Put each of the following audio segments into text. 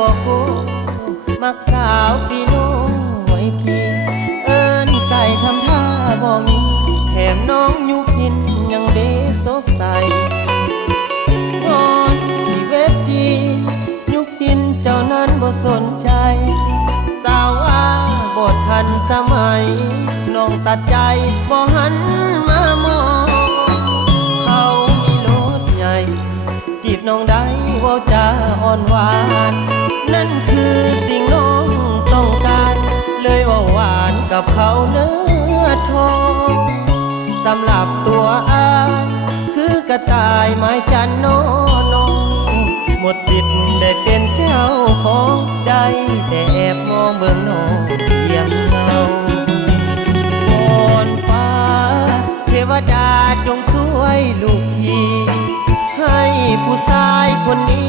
บอกโอ้มักสาวปีน้อยขี้เอิ้นใส่ทำท่าบ่มีแถมน้องยุพินยังเดซบใส่นอนที่เวทียุพินเจ้านั้นบ่สนใจสาวอาบ่ทันสมัยน้องตัดใจบ่หันมามองเขามีรถใหญ่จีบน้องได้ว่าจะอ่อนหวานนั่นคือสิ่งน้องต้องการเลยว่าหวานกับเขาเนื้อทองสำหรับตัวอาคือกระต่ายไม้จันนอนหมดสิทธิ์ได้เป็นเจ้าของได้แต่แอบมองเบื้องน้องเพียงเงาวอนฟ้าเทวดาจงช่วยลูกพี่ให้ผู้ชายคนนี้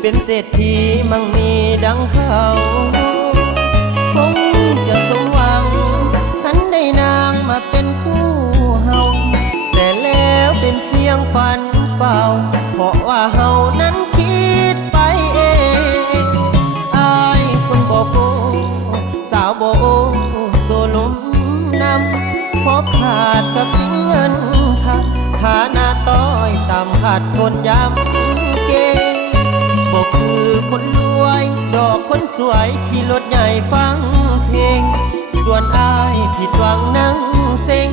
เป็นเศรษฐีมั่งมีดังเขาคงจะสมหวังทันได้นางมาเป็นคู่เฮาแต่แล้วเป็นเพียงฝันเปล่าเพราะว่าเฮานั้นคิดไปเองอายคนบ่โกสาวบ่โอโซลมนำเพราะขาดทรัพย์สินเงินค่ะฐานะต้อยต่ำขาดคนย้ำเกบอกคือคนรวยดอกคนสวยขี่รถใหญ่ฟังเพลงส่วนอายผิดหวังนั่งเซ็ง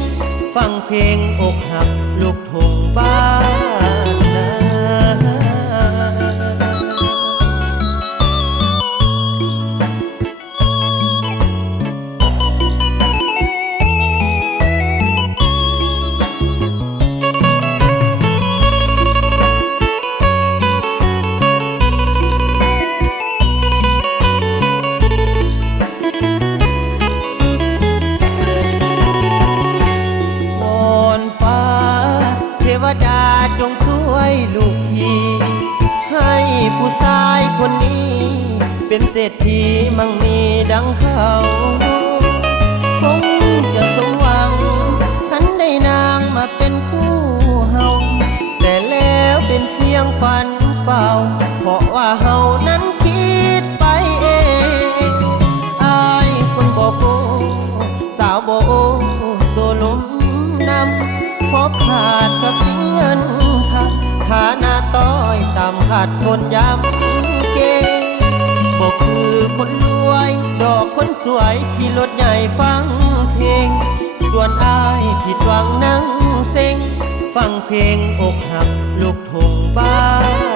ฟังเพลงอกหักลูกทุ่งบ้านนาจงช่วยลูกพี่ให้ผู้ชายคนนี้เป็นเศรษฐีมั่งมีดังเขาคงจะสมหวังทันได้นางมาเป็นคู่เฮาแต่แล้วเป็นเพียงฝันเปล่าเพราะว่าเฮานั้นคิดไปเองอายคนบ่โกสาวบ่โอโซลมนำเพราะขาดทรัพย์สินเงินค่ะฐานะต้อยต่ำขาดคนย้ำเกบอกคือคนรวยดอกคนสวยขี่รถใหญ่ฟังเพลงส่วนอายผิดหวังนั่งเซ็งฟังเพลงอกหักลูกทุ่งบ้าน